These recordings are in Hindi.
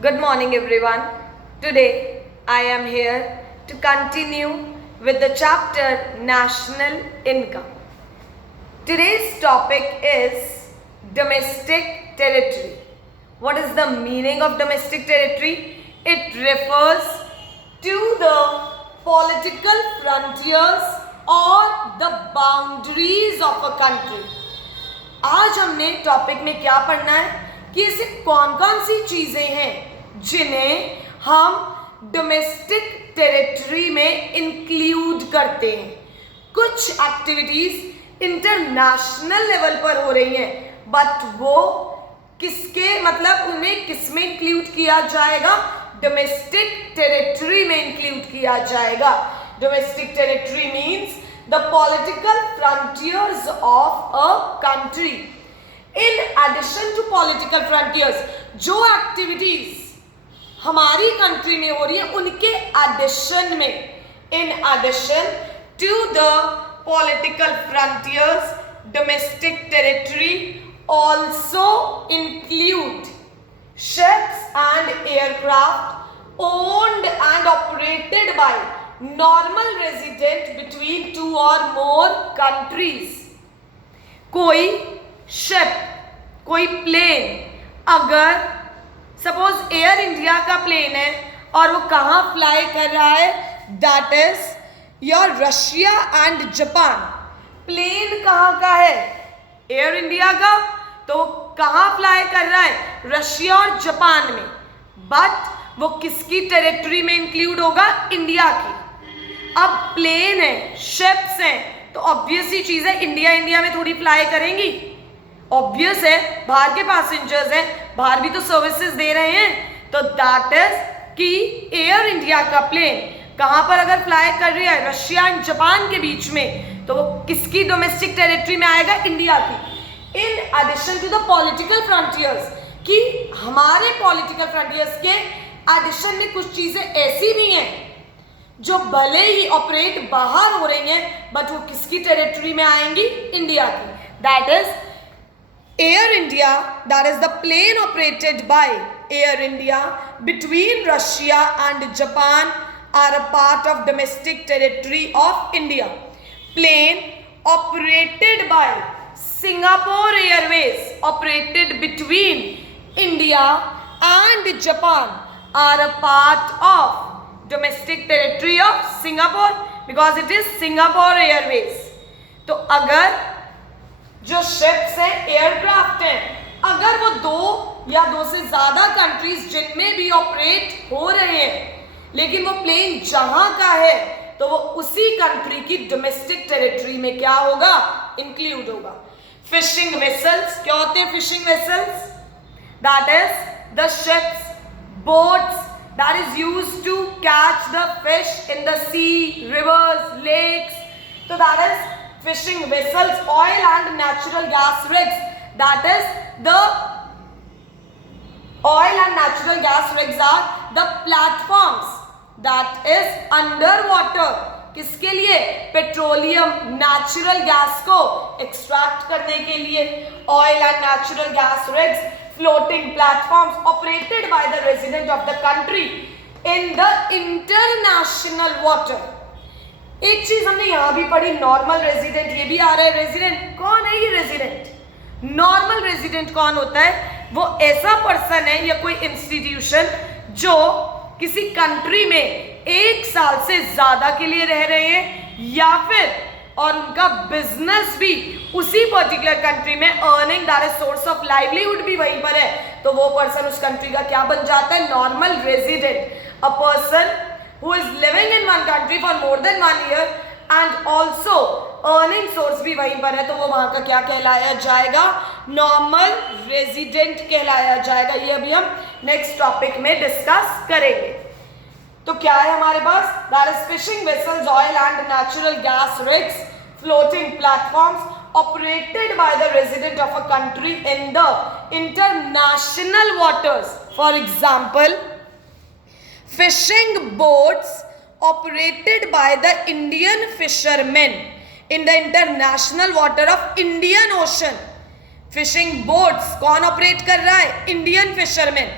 Good morning, everyone. Today I am here to continue with the chapter National Income. Today's topic is domestic territory. What is the meaning of domestic territory? It refers to the political frontiers or the boundaries of a country. आज हमने टॉपिक में क्या पढ़ना है कि ऐसे कौन कौन सी चीजें हैं जिन्हें हम डोमेस्टिक टेरिटरी में इंक्लूड करते हैं. कुछ एक्टिविटीज इंटरनेशनल लेवल पर हो रही हैं, बट वो किसके मतलब उन्हें किसमें इंक्लूड किया जाएगा? डोमेस्टिक टेरिटरी में इंक्लूड किया जाएगा. Domestic territory means the political frontiers of a country. In addition to political frontiers, जो activities हमारी कंट्री में हो रही है उनके addition में, in addition to the political frontiers, domestic territory also include ships and aircraft owned and operated by normal resident between two or more countries. कोई शिप, कोई प्लेन, अगर सपोज एयर इंडिया का प्लेन है और वो कहाँ फ्लाई कर रहा है, that is your Russia and Japan. Plane कहाँ का है? एयर इंडिया का. तो कहाँ फ्लाई कर रहा है? रशिया और जापान में. बट वो किसकी टेरिटरी में इंक्लूड होगा? इंडिया की. अब प्लेन है, शिप्स हैं, तो ऑब्वियस ही चीज है इंडिया में थोड़ी फ्लाई करेंगी. ऑब्वियस है, बाहर के पैसेंजर्स हैं, बाहर भी तो सर्विसेज दे रहे हैं. तो दैट इज कि एयर इंडिया का प्लेन कहां पर अगर फ्लाई कर रही है? रशिया एंड जापान के बीच में. तो वो किसकी डोमेस्टिक टेरिटरी में आएगा? इंडिया की. In addition to the political frontiers, कि हमारे पॉलिटिकल फ्रंटियर्स के एडिशन में कुछ चीजें ऐसी भी हैं जो भले ही ऑपरेट बाहर हो रही हैं, बट वो किसकी टेरिटरी में आएंगी? इंडिया की. That is Air India, that is the plane operated by Air India between Russia and Japan are a part of domestic territory of India. Plane operated by Singapore Airways operated between India and Japan are a part of domestic territory of Singapore because it is Singapore Airways. तो अगर जो ships हैं, एयरक्राफ्ट हैं, अगर वो दो या दो से ज्यादा कंट्रीज जिनमें भी ऑपरेट हो रहे हैं, लेकिन वो प्लेन जहां का है, तो वो उसी कंट्री की डोमेस्टिक टेरिटरी में क्या होगा? इंक्लूड होगा. फिशिंग वेसल्स क्या होते हैं? Fishing vessels that is the ships, boats that is used to catch the fish in the sea, rivers, lakes. So that is fishing vessels. Oil and natural gas rigs, that is the oil and natural gas rigs are the platforms that is underwater. किसके लिए? पेट्रोलियम, नेचुरल गैस को एक्सट्रैक्ट करने के लिए. Oil and natural gas rigs, floating platforms operated by the resident of the country in the international water. एक चीज हमने यहां भी पढ़ी, नॉर्मल रेजिडेंट. ये भी आ रहा है रेजिडेंट. कौन है ये रेजिडेंट? नॉर्मल रेजिडेंट कौन होता है? वो ऐसा पर्सन है या कोई इंस्टीट्यूशन जो किसी कंट्री में 1 साल से ज्यादा के लिए रह रहे हैं, या फिर और उनका बिजनेस भी उसी पर्टिकुलर कंट्री में, earning that is source of livelihood भी वहीं पर है, तो वो पर्सन उस कंट्री का क्या बन जाता है? Normal resident. A person who is living in one country for more than 1 year and also earning source भी वहीं पर है, तो वो वहां का क्या कहलाया जाएगा? नॉर्मल रेजिडेंट कहलाया जाएगा. ये अभी हम नेक्स्ट टॉपिक में डिस्कस करेंगे. तो क्या है हमारे पास? That is fishing vessels, oil and natural gas rigs, floating platforms operated by the resident of a country in the international waters. For example, fishing boats operated by the Indian fishermen in the international water of Indian Ocean. Fishing boats कौन ऑपरेट कर रहा है? Indian fisherman.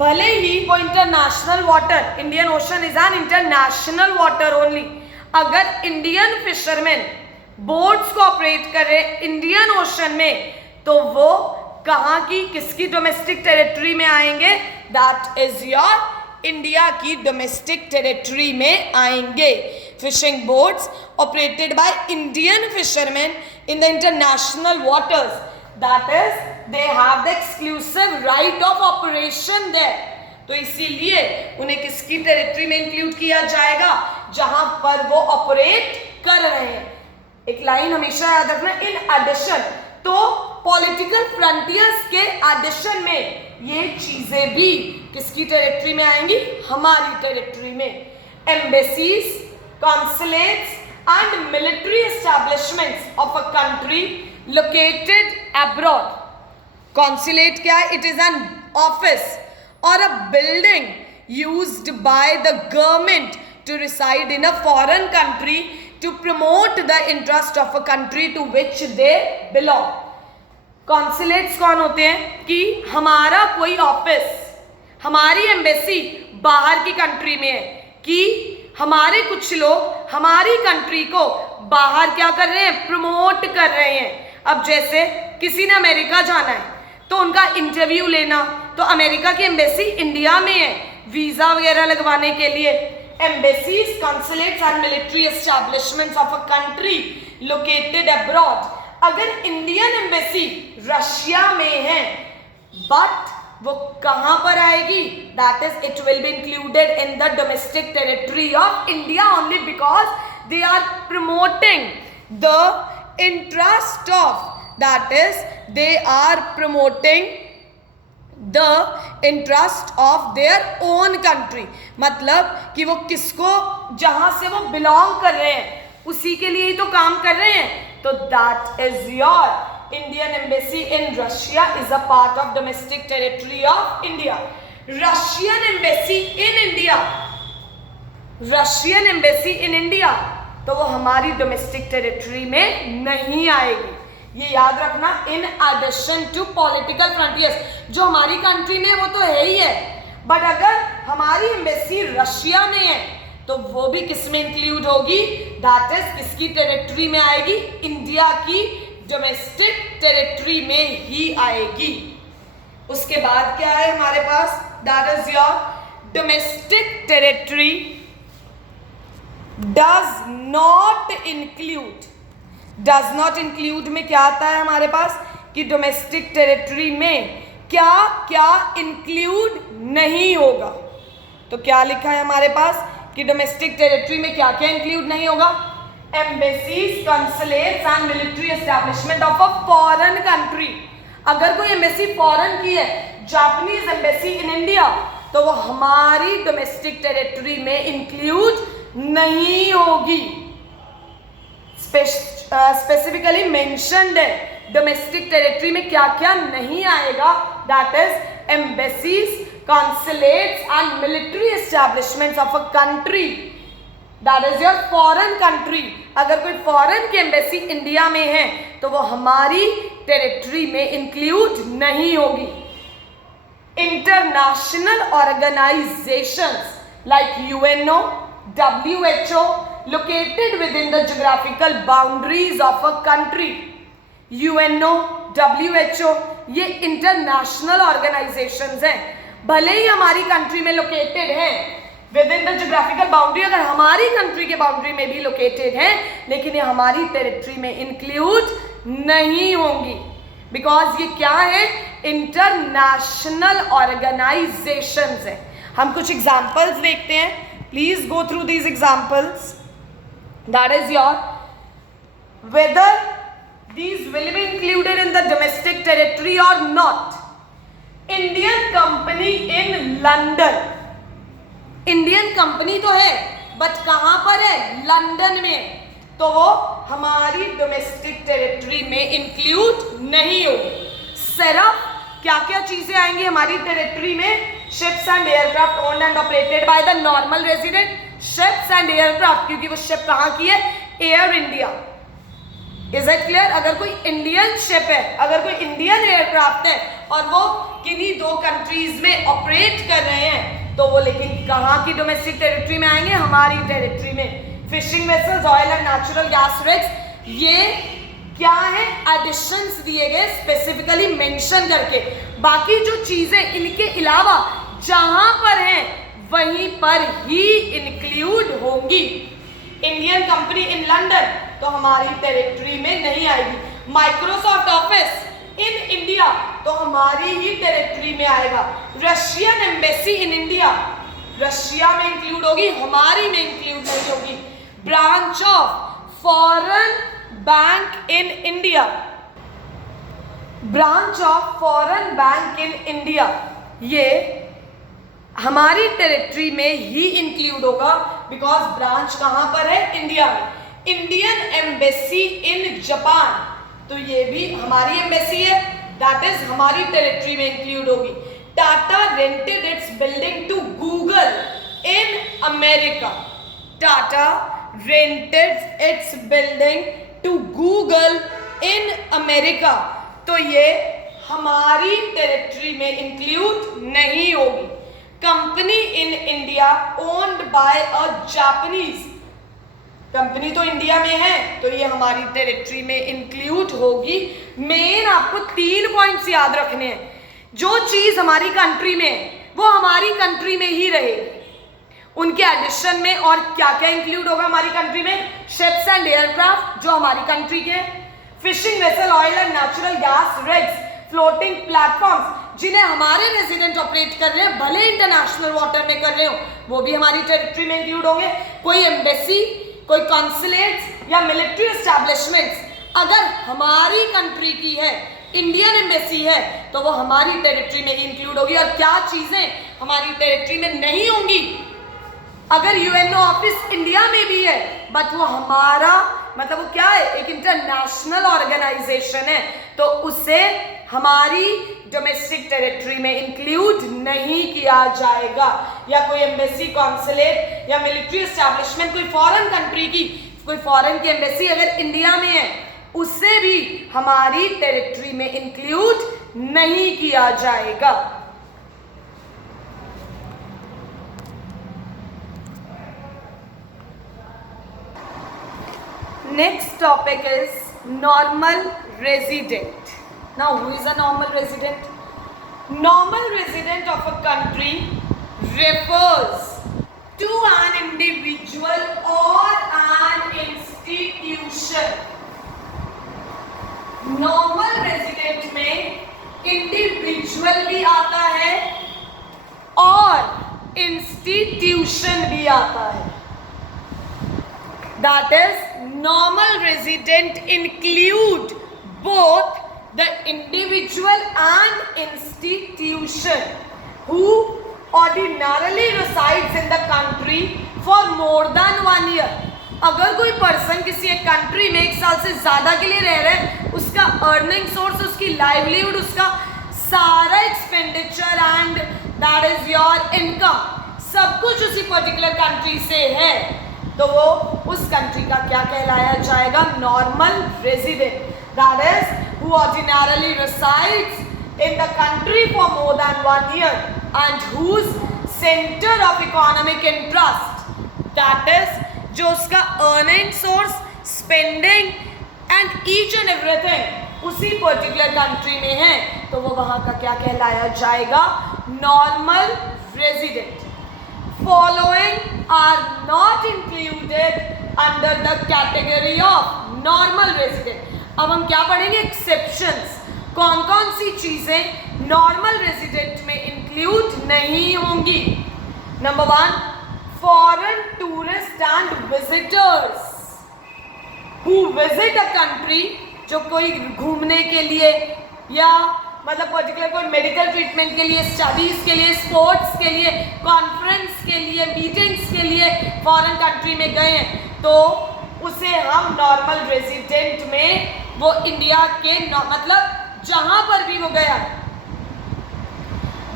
भले ही वो international water, Indian ocean is an international water only, अगर इंडियन फिशरमैन बोट्स को ऑपरेट कर रहे इंडियन ओशन में, तो वो कहाँ की, किसकी डोमेस्टिक टेरिटरी में आएंगे? दैट इज योर इंडिया की डोमेस्टिक टेरिटरी में आएंगे. Fishing boats operated by Indian fisherman in the international waters, that is they have the exclusive right of operation there. तो इसीलिए उन्हें किसकी टेरिटरी में इंक्लूड किया जाएगा? जहां पर वो ऑपरेट कर रहे हैं. एक लाइन हमेशा याद रखना, इन एडिशन. तो पॉलिटिकल फ्रंटियर्स के एडिशन में ये चीजें भी किसकी टेरिटरी में आएंगी? हमारी टेरिटरी में. Embassies, consulates and military establishments of a country located abroad. Consulate क्या है? It is an office or a building used by the government to reside in a foreign country to promote the interest of a country to which they belong. Consulates कौन होते हैं? कि हमारा कोई ऑफिस, हमारी एम्बेसी बाहर की कंट्री में है, कि हमारे कुछ लोग हमारी कंट्री को बाहर क्या कर रहे हैं? प्रमोट कर रहे हैं. अब जैसे किसी ने अमेरिका जाना है तो उनका इंटरव्यू लेना, तो अमेरिका की एम्बेसी इंडिया में है वीजा वगैरह लगवाने के लिए. Embassies, consulates and military establishments of a country located abroad. अगर इंडियन एम्बेसी रशिया में है, बट वो कहां पर आएगी? That is it will be included in the domestic territory of India only because they are promoting the interest of, that is they are promoting the interest of their own country. मतलब कि वो किसको, जहां से वो बिलोंग कर रहे हैं उसी के लिए ही तो काम कर रहे हैं. तो that is your Indian embassy in Russia is a part of domestic territory of India. Russian embassy in India, Russian embassy in India, तो वो हमारी डोमेस्टिक टेरिटरी में नहीं आएगी. ये याद रखना. In addition to political frontiers, जो हमारी कंट्री में वो तो है ही है, बट अगर हमारी एम्बेसी रशिया में है तो वो भी किस में इंक्लूड होगी? दैट इज किसकी टेरिटरी में आएगी? इंडिया की डोमेस्टिक टेरिटरी में ही आएगी. उसके बाद क्या है हमारे पास? That is your domestic territory does not include. Does not include में क्या आता है हमारे पास? कि डोमेस्टिक टेरिटरी में क्या क्या इंक्लूड नहीं होगा. तो क्या लिखा है हमारे पास कि डोमेस्टिक टेरिटरी में क्या क्या इंक्लूड नहीं होगा? Embassies, consulates and military establishment of a foreign country. अगर कोई एम्बेसी फॉरेन की है, जापानीज एम्बेसी इन इंडिया, तो वो हमारी डोमेस्टिक टेरिटरी में इंक्लूड नहीं होगी. स्पेसिफिकली मेंशन्ड है डोमेस्टिक टेरिटरी में क्या क्या नहीं आएगा. That is embassies, consulates and military establishments of a country, that is your foreign country. अगर कोई फॉरेन की एम्बेसी इंडिया में है तो वो हमारी टेरिटरी में इंक्लूड नहीं होगी. International organisations like UNO, WHO located within the geographical boundaries of a country. UNO, WHO ये इंटरनेशनल ऑर्गेनाइजेशंस हैं. भले ही हमारी कंट्री में लोकेटेड हैं with in the geographical boundary, अगर हमारी कंट्री के बाउंड्री में भी लोकेटेड हैं, लेकिन ये हमारी टेरिटरी में इंक्लूड नहीं होंगी बिकॉज ये क्या है? इंटरनेशनल ऑर्गेनाइजेशंस हैं. हम कुछ एग्जांपल्स देखते हैं. Please go through these examples. That is your whether these will be included in the domestic territory or not. Indian company in London. Indian company तो है but कहाँ पर है? लंदन में. तो वो हमारी डोमेस्टिक टेरिटरी में इंक्लूड नहीं होगी. सिर्फ क्या क्या चीजें आएंगी हमारी टेरिटरी में? Ships and aircraft owned and operated by the normal resident. Ships and aircraft, क्योंकि वो शिप कहाँ की है? Air India. Is it clear? अगर कोई इंडियन शिप है, अगर कोई इंडियन एयरक्राफ्ट है और वो किन्हीं दो कंट्रीज में ऑपरेट कर रहे हैं, तो वो लेकिन कहाँ की डोमेस्टिक टेरिटरी में आएंगे? हमारी टेरिटरी में। Fishing vessels, oil and natural gas rigs, ये क्या है? एडिशंस दिए गए स्पेसिफिकली मेंशन करके। बाकी जो चीजें इनके अलावा जहां पर हैं वहीं पर ही इंक्लूड होंगी। इंडियन कंपनी इन लंदन तो हमारी टेरिटरी में नहीं आएगी। माइक्रोसॉफ्ट ऑफिस इन इंडिया तो हमारी ही टेरिटरी में आएगा। Russian embassy in India Russia में इंक्लूड होगी, हमारी में इंक्लूड नहीं होगी। Branch of foreign bank in India, branch of foreign bank in India, ये हमारी टेरिटरी में ही इंक्लूड होगा बिकॉज ब्रांच कहां पर है? इंडिया में। इंडियन एम्बेसी इन जापान तो ये भी हमारी एम्बेसी है, दैट इज हमारी टेरिटरी में इंक्लूड होगी। Tata rented its building to Google in America, Tata rented its building to Google in America तो ये हमारी टेरिटरी में इंक्लूड नहीं होगी। Company in India owned by a Japanese, company तो इंडिया में है तो ये हमारी टेरिटरी में इंक्लूड होगी। मेन आपको 3 पॉइंट्स याद रखने हैं। जो चीज हमारी कंट्री में है वो हमारी कंट्री में ही रहेगी, उनके एडिशन में। और क्या क्या इंक्लूड होगा हमारी कंट्री में? शिप्स एंड एयरक्राफ्ट जो हमारी कंट्री के हैं, fishing vessel, oil and natural gas rigs, floating platforms जिन्हें हमारे रेजिडेंट ऑपरेट कर रहे हैं, भले इंटरनेशनल वाटर में कर रहे हो, वो भी हमारी टेरिटरी में इंक्लूड होंगे। कोई एम्बेसी, कोई कॉन्सुलेट्स या मिलिट्री एस्टैब्लिशमेंट्स अगर हमारी कंट्री की है, इंडियन एम्बेसी है, तो वो हमारी टेरिटरी में इंक्लूड होगी। और क्या चीजें हमारी टेरिटरी में नहीं होंगी? अगर यूएनओ ऑफिस इंडिया में भी है बट वो हमारा मतलब वो क्या है? एक इंटरनेशनल ऑर्गेनाइजेशन है, तो उसे हमारी डोमेस्टिक टेरिटरी में इंक्लूड नहीं किया जाएगा। या कोई एम्बेसी, कॉन्सुलेट या मिलिट्री एस्टैब्लिशमेंट कोई फॉरेन कंट्री की, कोई फॉरेन की एम्बेसी अगर इंडिया में है, उसे भी हमारी टेरिटरी में इंक्लूड नहीं किया जाएगा। Next topic is normal resident. Now, who is a normal resident? Normal resident of a country refers to an individual or an institution. Normal resident में individual भी आता है और institution भी आता है. That is, normal resident include both the individual and institution who ordinarily resides in the country for more than 1 year. अगर कोई पर्सन किसी एक कंट्री में 1 साल से ज्यादा के लिए रह रहा है, उसका अर्निंग सोर्स, उसकी लाइवलीहुड, उसका सारा expenditure and that is your income, सब कुछ उसी पर्टिकुलर कंट्री से है, तो वो उस कंट्री का क्या कहलाया जाएगा? Normal resident. That is who ordinarily resides in the country for more than 1 year and whose centre of economic interest, that is जो उसका earning source, spending and each and everything उसी पर्टिकुलर कंट्री में है, तो वो वहां का क्या कहलाया जाएगा? Normal resident. Following are not included under the category of normal resident. अब हम क्या पढ़ेंगे? एक्सेप्शंस. कौन कौन सी चीजें नॉर्मल रेजिडेंट में इंक्लूड नहीं होंगी? Number 1, foreign tourist and visitors who visit a country, जो कोई घूमने के लिए या मतलब पर्टिकुलर कोई मेडिकल ट्रीटमेंट के लिए, स्टडीज के लिए, स्पोर्ट्स के लिए, कॉन्फ्रेंस के लिए, मीटिंग्स के लिए फॉरेन कंट्री में गए हैं, तो उसे हम नॉर्मल रेजिडेंट में, वो इंडिया के मतलब जहां पर भी वो गया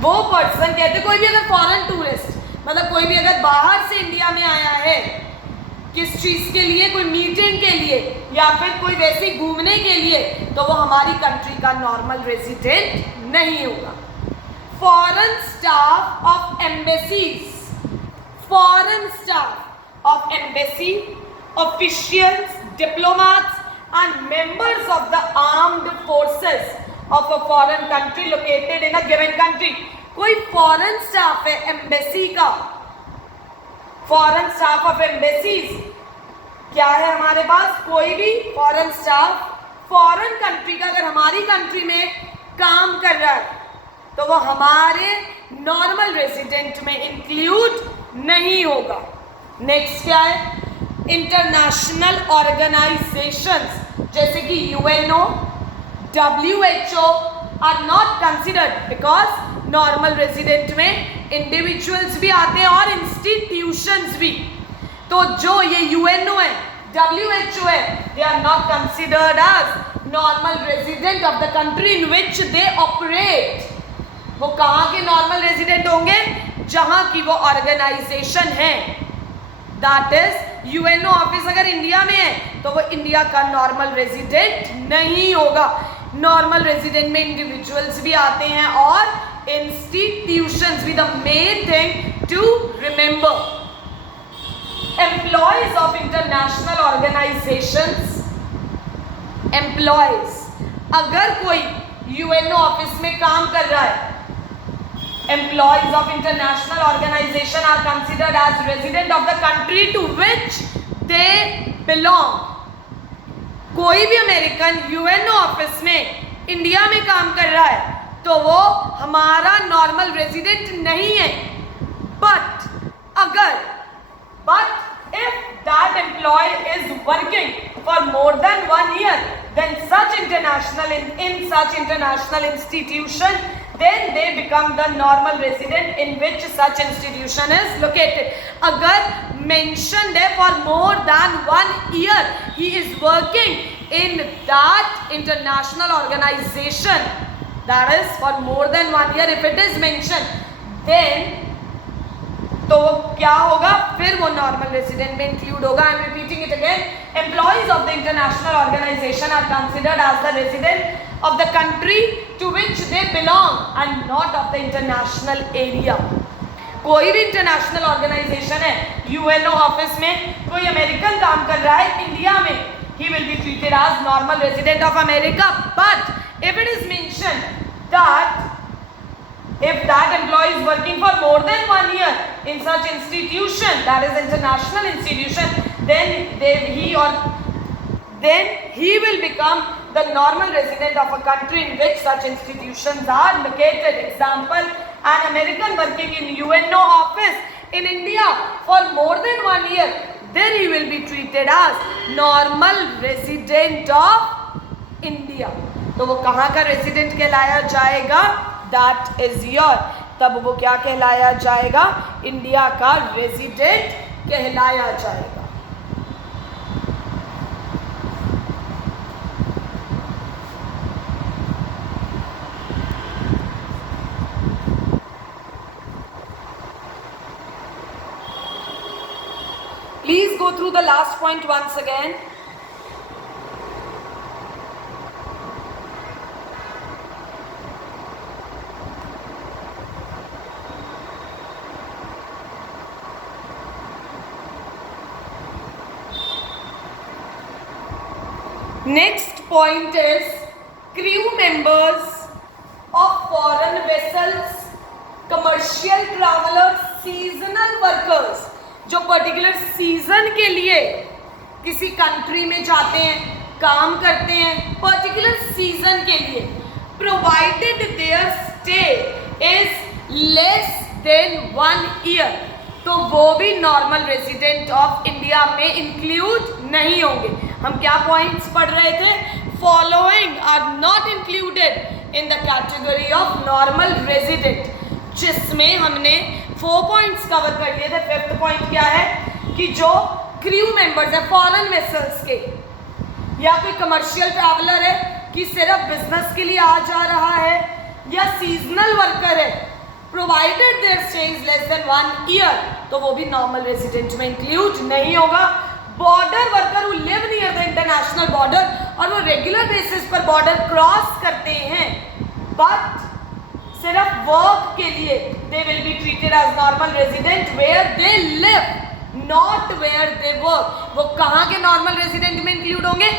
वो पर्सन कहते, कोई भी अगर फॉरेन टूरिस्ट मतलब कोई भी अगर बाहर से इंडिया में आया है किस चीज के लिए, कोई मीटिंग के लिए या फिर कोई वैसे घूमने के लिए, तो वो हमारी कंट्री का नॉर्मल रेजिडेंट नहीं होगा. foreign staff of embassies, foreign staff of embassy, officials, diplomats and members of the armed forces of a foreign country located in a given country. कोई foreign staff है embassy का, foreign staff of embassies क्या है हमारे पास? कोई भी foreign staff foreign country का अगर हमारी country में काम कर रहा है तो वो हमारे नॉर्मल रेजिडेंट में इंक्लूड नहीं होगा. नेक्स्ट क्या है? इंटरनेशनल ऑर्गेनाइजेशंस जैसे कि UNO, WHO are not considered because normal resident में इंडिविजुअल्स भी आते हैं और इंस्टीट्यूशंस भी. तो जो ये यूएनओ है, WHO है, they are not considered as normal resident of the country in which they operate. वो कहाँ के नॉर्मल रेजिडेंट होंगे? जहां की वो ऑर्गेनाइजेशन है. दैट इज यूएनओ ऑफिस अगर इंडिया में है तो वो इंडिया का नॉर्मल रेजिडेंट नहीं होगा. नॉर्मल रेजिडेंट में इंडिविजुअल्स भी आते हैं और इंस्टीट्यूशंस भी. The main thing to remember, employees of international organisations, employees अगर कोई यूएनओ ऑफिस में काम कर रहा है, employees of international organization are considered as resident of the country to which they belong. कोई भी अमेरिकन यूएनओ ऑफिस में इंडिया में काम कर रहा है तो वो हमारा नॉर्मल रेजिडेंट नहीं है. but if that employee is working for more than 1 year, then such international in such international institution, then they become the normal resident in which such institution is located. अगर mentioned है for more than 1 year he is working in that international organization, that is for more than 1 year if it is mentioned, then तो वो क्या होगा? फिर वो नॉर्मल रेजिडेंट में इंक्लूड होगा. I am repeating it again. Employees of the international organisation are considered as the resident of the country to which they belong and not of the international area. कोई भी इंटरनेशनल ऑर्गेनाइजेशन है, यूएनओ ऑफिस में कोई अमेरिकन काम कर रहा है इंडिया में, he will be treated as normal resident of America. But if it is mentioned that if that employee is working for more than 1 year in such institution, that is international institution, then he will become the normal resident of a country in which such institutions are located. Example, an American working in UNO office in India for more than 1 year, then he will be treated as normal resident of India. तो वो कहाँ का रेजिडेंट कहलाया जाएगा? That is your. तब वो क्या कहलाया जाएगा? इंडिया का रेजिडेंट कहलाया जाएगा. Please go through the last point once again. Next point is crew members of foreign vessels, commercial travelers, seasonal workers, जो पर्टिकुलर सीजन के लिए किसी कंट्री में जाते हैं, काम करते हैं पर्टिकुलर सीजन के लिए, provided their stay is less than 1 year, तो वो भी नॉर्मल रेजिडेंट ऑफ इंडिया में इंक्लूड नहीं होंगे. हम क्या पॉइंट्स पढ़ रहे थे? Following are not included in the category of normal resident, जिसमें हमने 4 पॉइंट्स कवर कर लिए थे. 5th पॉइंट क्या है? कि जो क्रू मेंबर्स है फॉरेन वेसल्स के, या कोई कमर्शियल ट्रैवलर है कि सिर्फ बिजनेस के लिए आ जा रहा है, या सीजनल वर्कर है, provided their stay is less than 1 year, तो वो भी नॉर्मल रेजिडेंट में इंक्लूड नहीं होगा. Border worker who live near the international border, और वो रेगुलर बेसिस पर बॉर्डर क्रॉस करते हैं, बट सिर्फ वर्क के लिए they will be treated as normal resident where they live, not where they work. वो कहाँ के नॉर्मल रेजिडेंट में इंक्लूड होंगे?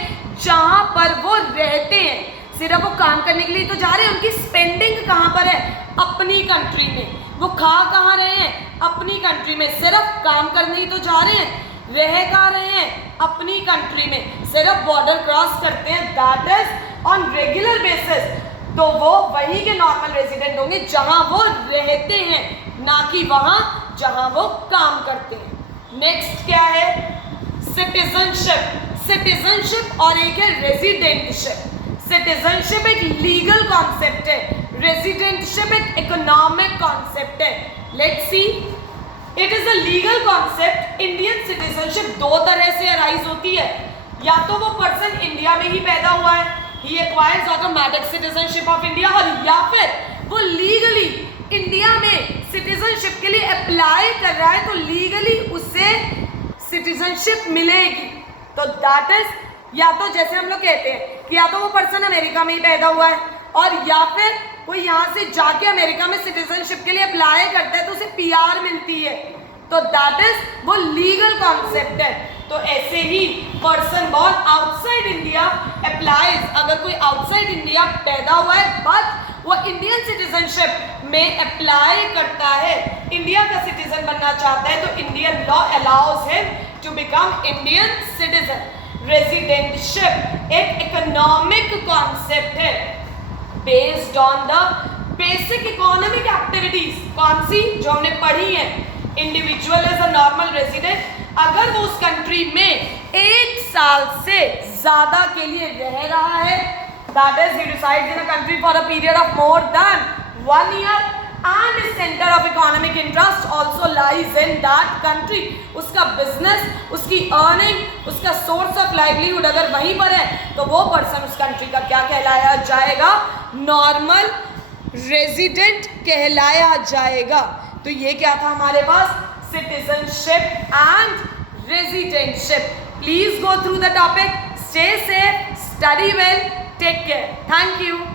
जहां पर वो रहते हैं। सिर्फ वो काम करने के लिए तो जा रहे हैं, उनकी स्पेंडिंग कहाँ पर है? अपनी कंट्री में। वो खा कहाँ रहे हैं? अपनी कंट्री में। सिर्फ काम करने ही तो जा रहे हैं, रह कहाँ रहे हैं? अपनी कंट्री में। सिर्फ बॉर्डर क्रॉस करते हैं, that is on regular basis, तो वो वही के नॉर्मल रेजिडेंट होंगे जहां वो रहते हैं, ना कि वहां जहां वो काम करते हैं। नेक्स्ट क्या है? सिटीजनशिप। सिटीजनशिप और एक है रेजिडेंटशिप। सिटीजनशिप एक लीगल कॉन्सेप्ट है, रेजिडेंटशिप एक इकोनॉमिक कॉन्सेप्ट है। Let's see, it is a legal concept. Indian citizenship दो तरह से अराइज होती है, या तो वो पर्सन इंडिया में ही पैदा हुआ है, he acquires automatic citizenship of India, और या फिर वो लीगली इंडिया में सिटीजनशिप के लिए अप्लाई कर रहा है, तो लीगली उसे सिटीजनशिप मिलेगी। तो दैट इज, या तो जैसे हम लोग कहते हैं कि या तो वो पर्सन अमेरिका में ही पैदा हुआ है, और या फिर कोई यहाँ से जाके अमेरिका में सिटीजनशिप के लिए अप्लाई करता है तो उसे पीआर मिलती है, तो दैट इज वो लीगल कॉन्सेप्ट है। तो ऐसे ही person born outside India applies, अगर कोई आउटसाइड इंडिया पैदा हुआ है बट वो इंडियन सिटीजनशिप में अप्लाई करता है, इंडिया का सिटीजन बनना चाहता है, तो Indian law allows him to become Indian citizen. Residentship एक इकोनॉमिक कॉन्सेप्ट है based on the basic economic activities. कौन सी? जो हमने पढ़ी है। Individual is a normal resident अगर वो उस कंट्री में 1 साल से ज्यादा के लिए रह रहा है, that is he resides in a country for a period of more than 1 year and his center of economic interest also lies in that country। उसका बिजनेस, उसकी अर्निंग, उसका सोर्स ऑफ लाइवलीहुड अगर वहीं पर है, तो वो पर्सन उस कंट्री का क्या कहलाया जाएगा? नॉर्मल रेजिडेंट कहलाया जाएगा। तो ये क्या था हमारे पास? Citizenship and residentship. Please go through the topic, stay safe, study well, take care, thank you.